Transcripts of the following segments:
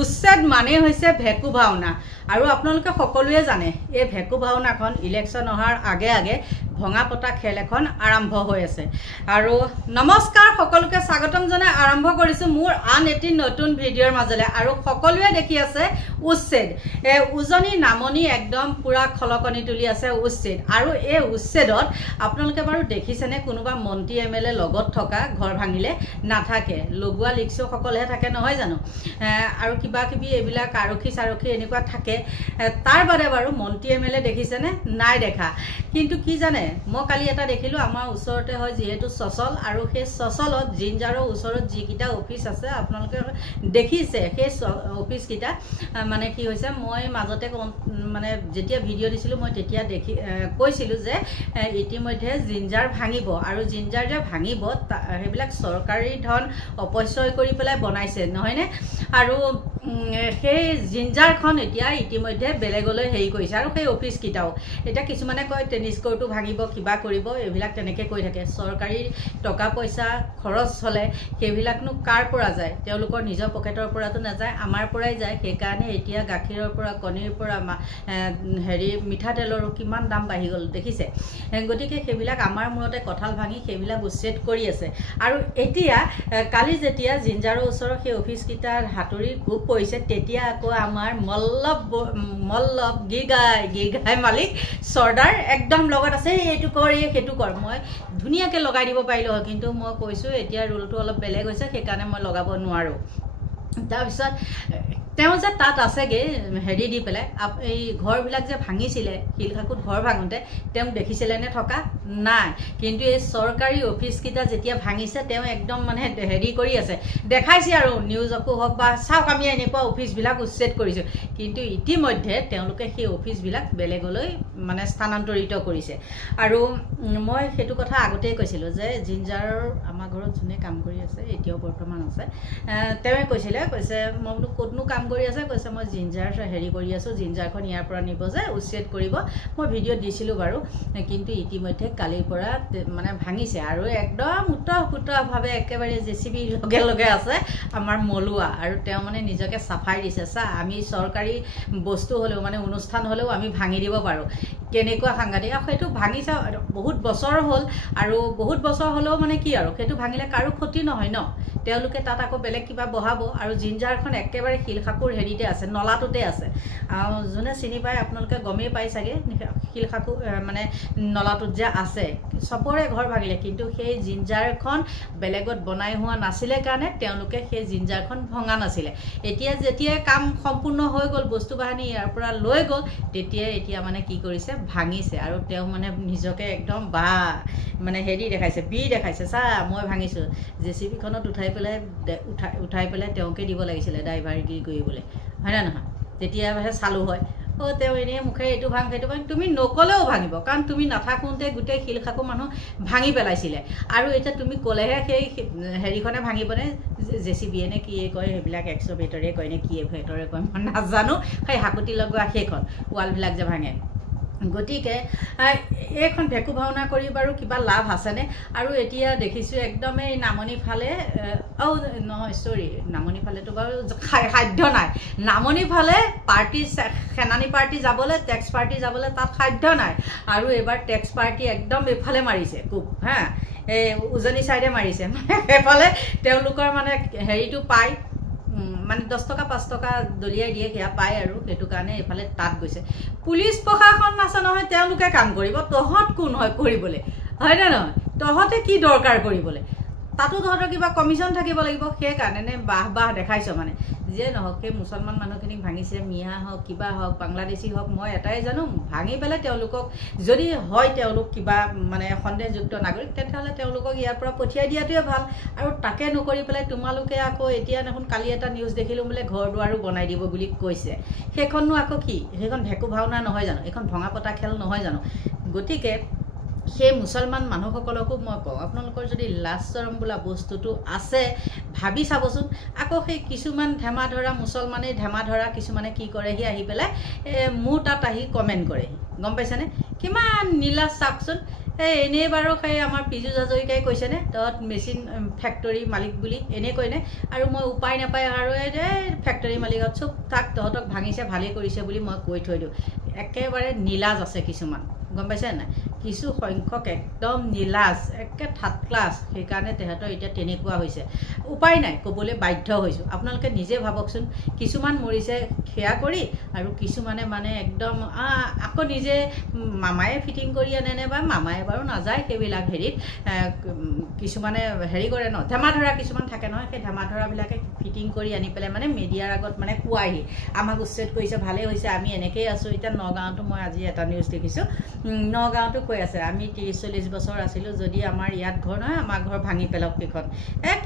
উচ্ছেদ মানে হৈছে ভেকু ভাওনা আৰু আপোনালোকে সকলোৱে জানে এই ভেকু ভাওনাখন ইলেকশন অহাৰ আগে আগে ভঙা পতা খেল এখন আৰম্ভ হৈ আছে আৰু নমস্কাৰ সকলোকে স্বাগতম জনাই আৰম্ভ কৰিছো মোৰ আন এটি নতুন ভিডিঅ'ৰ মাজলে আৰু সকলোৱে দেখি আছে উচ্ছেদ উজনি নামনি একদম পুৰা খলকনি তুলি আছে উচ্ছেদ আৰু এই উচ্ছেদত আপোনালোকে বাৰু দেখিছেনে কোনোবা মন্ত্ৰী এমএলএ লগত থকা ঘৰ ভাঙিলে নাথাকে লগোৱা লিখছো সকলেহে থাকে নহয় জানো আৰু কিবা কিবি এবিলাক আৰক্ষী সাৰক্ষী এনেকুৱা থাকে তাৰ বাৰে বাৰু মন্ত্ৰী এমএলএ দেখিছেনে নাই দেখা কিন্তু কি জানে মই কালি এটা দেখিলো আমাৰ ওচৰতে হয় যেহেতু সচল আৰু সেই সচলত জিঞ্জাৰৰ ওচৰত যিকিটা অফিস আছে আপোনালোকে দেখিছে সেই অফিস কিটা মানে কি হৈছে মই মাজতে মানে যেতিয়া ভিডিঅ' দিছিলো মই তেতিয়া দেখি কৈছিলো যে ইতিমধ্যে জিঞ্জাৰ ভাঙিব আৰু জিঞ্জাৰ যে ভাঙিব হেবিলাক চৰকাৰী ধন অপচয় কৰি পেলাই বনাইছে নহয়নে আৰু সেই জিঞ্জাৰখন এতিয়া ইতিমধ্যে বেলেগলৈ হেৰি কৰিছে আৰু সেই অফিস কিটাও এটা কিছুমানে কয় টেনিস কোৰ্টটো ভাঙিব কিবা কৰিব এবিলাক তেনেকে কৈ থাকে চৰকাৰী টকা পইচা খৰচ হলে সেইবিলাকনো কাৰ পৰা যায় তেওঁলোকৰ নিজৰ পকেটৰ পৰাটো নাযায় আমাৰ পৰাই যায় সেই কাৰণে এতিয়া গাখীৰৰ পৰা কণীৰ পৰা হেৰি মিঠাতেলৰো কিমান দাম বাঢ়ি গল দেখিছে গতিকে সেইবিলাক আমাৰ মূৰতে কঁঠাল ভাঙি সেইবিলাক উচ্ছেদ কৰি আছে আৰু এতিয়া কালি যেতিয়া জিঞ্জাৰৰ ওচৰৰ সেই অফিস কিটাৰ হাতুৰি খুব পৰিছে তেতিয়া আকৌ আমাৰ মল্লব গিগাই মালিক সৰ্দাৰ একদম লগত আছে এইটো কৰ সেইটো কৰ মই ধুনিয়াকে লগাই দিব পাৰিলো কিন্তু মই কৈছো এতিয়া ৰুলটো অলপ বেলেগ হৈছে সেইকাৰণে মই লগাব নোৱাৰো তাৰপিছত তেওঁ যে তাত আছেগে হেৰি দি পেলাই এই ঘৰবিলাক যে ভাঙিছিলে শিলখাকুত ঘৰ ভাঙোতে তেওঁ দেখিছিলে নে থকা নাই কিন্তু এই চৰকাৰী অফিস কিটা যেতিয়া ভাঙিছে তেওঁ একদম মানে হেৰি কৰি আছে দেখাইছে আৰু নিউজকো হওক বা চাওক আমি এনেকুৱা অফিসবিলাক উচ্ছেদ কৰিছো কিন্তু ইতিমধ্যে তেওঁলোকে সেই অফিসবিলাক বেলেগলৈ মানে স্থানান্তৰিত কৰিছে আৰু মই সেইটো কথা আগতেই কৈছিলো যে জিঞ্জাৰৰ আমাৰ ঘৰত যোনে কাম কৰি আছে এতিয়াও বৰ্তমান আছে তেওঁ কৈছে মই বোলো ক'তনো কাম কৰি আছে কৈছে মই জিঞ্জাৰ হেৰি কৰি আছো জিঞ্জাৰখন ইয়াৰ পৰা নিব যে উচ্ছেদ কৰিব মই ভিডিঅ' দিছিলো বাৰু কিন্তু ইতিমধ্যে কালিৰ পৰা মানে ভাঙিছে আৰু একদম উত্তৰভাৱে একেবাৰে জেচিবি লগে আছে আমাৰ মলুৱা আৰু তেওঁ মানে নিজকে সাফাই দিছে আমি চৰকাৰী বস্তু হলেও মানে অনুষ্ঠান হলেও আমি ভাঙি দিব পাৰো কেনেকুৱা সাংঘাতিক সেইটো ভাঙিছে বহুত বছৰ হ'ল আৰু বহুত বছৰ হলেও মানে কি আৰু সেইটো ভাঙিলে কাৰো ক্ষতি নহয় ন তেওঁলোকে তাত আকৌ বেলেগ কিবা বহাব আৰু জিঞ্জাৰখন একেবাৰে শিলখাকুৰ হেৰিতে আছে নলাটোতে আছে যোনে চিনি পায় আপোনালোকে গমেই পাই চাগে শিলখাকু মানে নলাটোত যে আছে সবৰে ঘৰ ভাঙিলে কিন্তু সেই জিঞ্জাৰখন বেলেগত বনাই হোৱা নাছিলে কাৰণে তেওঁলোকে সেই জিঞ্জাৰখন ভঙা নাছিলে এতিয়া যেতিয়া কাম সম্পূৰ্ণ হৈ গ'ল বস্তু বাহানি ইয়াৰ পৰা লৈ গ'ল তেতিয়া এতিয়া মানে কি কৰিছে ভাঙিছে আৰু তেওঁ মানে নিজকে একদম বা মানে হেৰি দেখাইছে দেখাইছে মই ভাঙিছো জেচিবিখনত উঠাই পেলাই তেওঁকে দিব লাগিছিলে ড্ৰাইভাৰগিৰি কৰিবলৈ হয় না নহয় তেতিয়াহে চালু হয় তেওঁ এনেই মুখে এইটো ভাঙ সেইটো ভাঙ তুমি নকলেও ভাঙিব কাৰণ তুমি নাথাকোঁতে গোটেই শিলখাকু মানুহ ভাঙি পেলাইছিলে আৰু এতিয়া তুমি ক'লেহে সেই হেৰিখনে ভাঙিবনে জেচিবিয়ে নে কিয়ে কয় সেইবিলাক এক্সভেটৰে কয় নে কিয়ে ভেটৰে কয় মই নাজানো সেই হাকুতি লগোৱা সেইখন ৱালবিলাক যে ভাঙে গতিকে এইখন ভেকু ভাওনা কৰি বাৰু কিবা লাভ আছেনে আৰু এতিয়া দেখিছো একদমেই নামনি ফালে নহয় সৰি নামনি ফালেতো বাৰু খাদ্য নাই নামনি ফালে পাৰ্টি সেনানী পাৰ্টি যাবলৈ টেক্স পাৰ্টি যাবলৈ তাত খাদ্য নাই আৰু এবাৰ টেক্স পাৰ্টি একদম এফালে মাৰিছে খুব হা এই উজনি সাইডে মাৰিছে এফালে তেওঁলোকৰ মানে হেৰিটো পায় মানে 10 টকা 5 টকা দলিয়াই দিয়ে কিয়া পায় আৰু সেইটো কাৰণে এফালে তাত গৈছে পুলিশ প্ৰশাসন আছে নহয় তেওঁলোকে কাম কৰিব তহত কোন হয় কৰিবলৈ হয় না নহয় তহতে কি দৰকাৰ কৰিবলৈ তাতো তহতৰ কিবা কমিশন থাকিব লাগিব সেই কাৰণে নে বাহ দেখাইছো মানে যে নহওক সেই মুছলমান মানুহখিনিক ভাঙিছে মিয়া হওক কিবা হওক বাংলাদেশী হওক মই এটাই জানো ভাঙি পেলাই তেওঁলোকক যদি হয় তেওঁলোক কিবা মানে সন্দেহযুক্ত নাগৰিক তেতিয়াহ'লে তেওঁলোকক ইয়াৰ পৰা পঠিয়াই দিয়াটোৱে ভাল আৰু তাকে নকৰি পেলাই তোমালোকে আকৌ এতিয়া দেখোন কালি এটা নিউজ দেখিলো বোলে ঘৰ দুৱাৰো বনাই দিব বুলি কৈছে সেইখননো আকৌ কি সেইখন ভেকু ভাওনা নহয় জানো এখন ভঙা পতা খেল নহয় জানো গতিকে সেই মুছলমান মানুহসকলকো মই কওঁ আপোনালোকৰ যদি লাজ শৰম বোলা বস্তুটো আছে ভাবি চাবচোন আকৌ সেই কিছুমান ধেমা ধৰা মুছলমানে ধেমা ধৰা কিছুমানে কি কৰেহি আহি পেলাই মোৰ তাত আহি কমেণ্ট কৰেহি গম পাইছেনে কিমান নীলা চাওকচোন এনেই বাৰু সেই আমাৰ পিজু হাজৰিকাই কৈছে নে তত মেচিন ফেক্টৰী মালিক বুলি এনে কয়নে আৰু মই উপায় নাপায় আৰু ফেক্টৰী ছাগলী মালিকক চুপ থাক তহঁতক ভাঙিছে ভালেই কৰিছে বুলি মই কৈ থৈ দিওঁ একেবাৰে নীলাজ আছে কিছুমান গম পাইছে নাই কিছু সংখ্যক একদম নীলাজ একে থাৰ্ড ক্লাছ সেইকাৰণে তেহেঁতৰ এতিয়া তেনেকুৱা হৈছে উপায় নাই ক'বলৈ বাধ্য হৈছোঁ আপোনালোকে নিজে ভাবকচোন কিছুমান মৰিছে সেয়া কৰি আৰু কিছুমানে মানে একদম আকৌ নিজে মামায়ে ফিটিং কৰি আনেনে বা মামায়ে বাৰু নাযায় সেইবিলাক হেৰিত কিছুমানে হেৰি কৰে ন ধেমা ধৰা কিছুমান থাকে নহয় সেই ধেমা ধৰাবিলাকে ফিটিং কৰি আনি পেলাই মানে মিডিয়াৰ আগত মানে কোৱাহি আমাক উচ্ছেদ কৰিছে ভালেই হৈছে আমি এনেকেই আছোঁ এতিয়া নগাঁৱতো মই আজি এটা নিউজ দেখিছোঁ নগাঁৱতো কৈ আছে আমি 30-40 বছৰ আছিলোঁ যদি আমাৰ ইয়াত ঘৰ নহয় আমাৰ ঘৰ ভাঙি পেলাওক সেইখন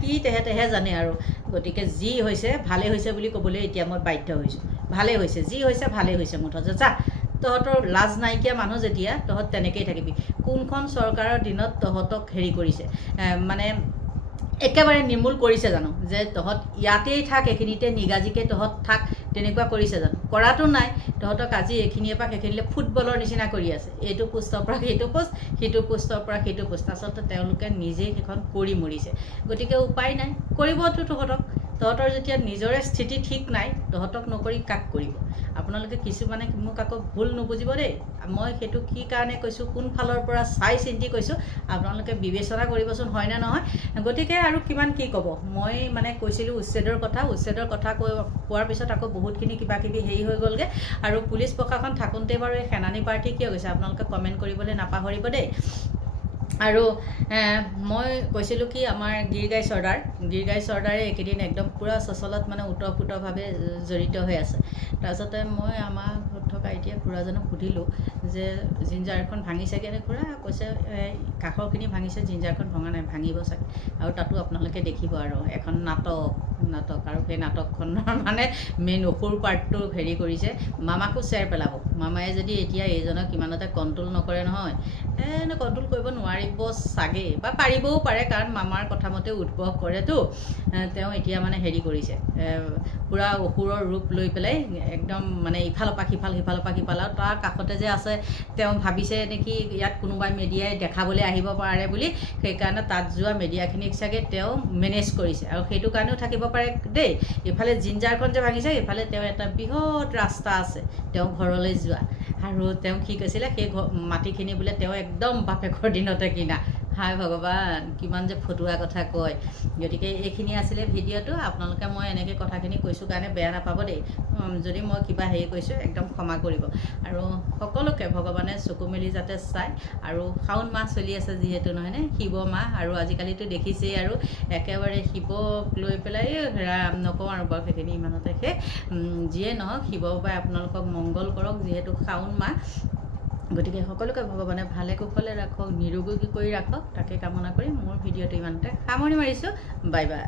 কি তেহেঁতেহে জানে আৰু গতিকে যি হৈছে ভালেই হৈছে বুলি ক'বলৈ এতিয়া মই বাধ্য হৈছোঁ ভালেই হৈছে যি হৈছে ভালেই হৈছে মুঠতে যা তহঁতৰ লাজ নাইকিয়া মানুহ যেতিয়া তহঁত তেনেকেই থাকিবি কোনখন চৰকাৰৰ দিনত তহঁতক হেৰি কৰিছে মানে একেবাৰে নিৰ্মূল কৰিছে জানো যে তহঁত ইয়াতেই থাক এইখিনিতে নিগাজিকে তহঁত থাক তেনেকুৱা কৰিছে জানো কৰাটো নাই তহঁতক আজি এইখিনিৰ পৰা সেইখিনিলে ফুটবলৰ নিচিনা কৰি আছে এইটো পোষ্টৰ পৰা সেইটো পোষ্ট সিটো পোষ্টৰ পৰা সেইটো পোষ্ট আচলতে তেওঁলোকে নিজেই সেইখন কৰি মৰিছে গতিকে উপায় নাই কৰিবতো তহঁতৰ যেতিয়া নিজৰে স্থিতি ঠিক নাই তহঁতক নকৰি কাক কৰিব আপোনালোকে কিছুমানে মোক আকৌ ভুল নুবুজিব দেই মই সেইটো কি কাৰণে কৈছোঁ কোন ফালৰ পৰা চাই চিন্তি কৈছোঁ আপোনালোকে বিবেচনা কৰিবচোন হয়নে নহয় গতিকে আৰু কিমান কি ক'ব মই মানে কৈছিলোঁ উচ্ছেদৰ কথা কোৱাৰ পিছত আকৌ বহুতখিনি কিবা কিবি হেৰি হৈ গ'লগৈ আৰু পুলিচ প্ৰশাসন থাকোঁতে বাৰু এই সেনানী পাৰ্টি কিয় গৈছে আপোনালোকে কমেণ্ট কৰিবলৈ নাপাহৰিব দেই আৰু মই কৈছিলোঁ কি আমাৰ গীৰগাই চৰ্দাৰে এইকেইদিন একদম পূৰা চচলত মানে ওতঃপ্ৰোতভাৱে জড়িত হৈ আছে তাৰপিছতে মই আমাৰ ঘৰত থকা এতিয়া খুৰাজনক সুধিলোঁ যে জিঞ্জাৰখন ভাঙিছেগৈ নে খুৰা কৈছে কাষৰখিনি ভাঙিছে জিঞ্জাৰখন ভঙা নাই ভাঙিব চাগে আৰু তাতো আপোনালোকে দেখিব আৰু এখন নাটক আৰু সেই নাটকখনৰ মানে মেইন অসুৰ পাৰ্টটো হেৰি কৰিছে মামাকো চেৰ পেলাব মামায়ে যদি এতিয়া এইজনক কিমানতে কণ্ট্ৰল নকৰে নহয় কণ্ট্ৰল কৰিব নোৱাৰিব চাগে বা পাৰিবও পাৰে কাৰণ মামাৰ কথা মতে উদ্ভৱ কৰেতো তেওঁ এতিয়া মানে হেৰি কৰিছে পুৰা অসুৰৰ ৰূপ লৈ পেলাই একদম মানে ইফালৰ পৰা সিফাল আৰু তাৰ কাষতে যে আছে তেওঁ ভাবিছে নেকি ইয়াত কোনোবাই মিডিয়াই দেখাবলৈ আহিব পাৰে বুলি সেইকাৰণে তাত যোৱা মিডিয়াখিনিক চাগে তেওঁ মেনেজ কৰিছে আৰু সেইটো কাৰণেও থাকিব পাৰে দেই ইফালে জিঞ্জাৰখন যে ভাঙিছে ইফালে তেওঁ এটা বৃহৎ ৰাস্তা আছে তেওঁ ঘৰলৈ যোৱা আৰু তেওঁ কি কৈছিলে সেই মাটিখিনি বোলে তেওঁ একদম বাপেকৰ দিনতে কিনা হাই ভগৱান কিমান যে ফটুৱা কথা কয় গতিকে এইখিনি আছিলে ভিডিঅ'টো আপোনালোকে মই এনেকৈ কথাখিনি কৈছোঁ কাৰণে বেয়া নাপাব দেই যদি মই কিবা হেৰি কৈছোঁ একদম ক্ষমা কৰিব আৰু সকলোকে ভগৱানে চকু মেলি যাতে চায় আৰু শাওণ মাহ চলি আছে যিহেতু নহয়নে শিৱ মাহ আৰু আজিকালিতো দেখিছেই আৰু একেবাৰে শিৱক লৈ পেলাই নকওঁ আৰু বাৰু সেইখিনি ইমানতে শেষ যিয়ে নহওক শিৱ বাবাই আপোনালোকক মংগল কৰক যিহেতু শাওণ মাহ গতিকে সকলোকে ভগৱানে ভালে কুশলে ৰাখক নিৰোগী কৰি ৰাখক তাকে কামনা কৰি মোৰ ভিডিঅ'টো ইমানতে সামৰণি মাৰিছোঁ বাই বাই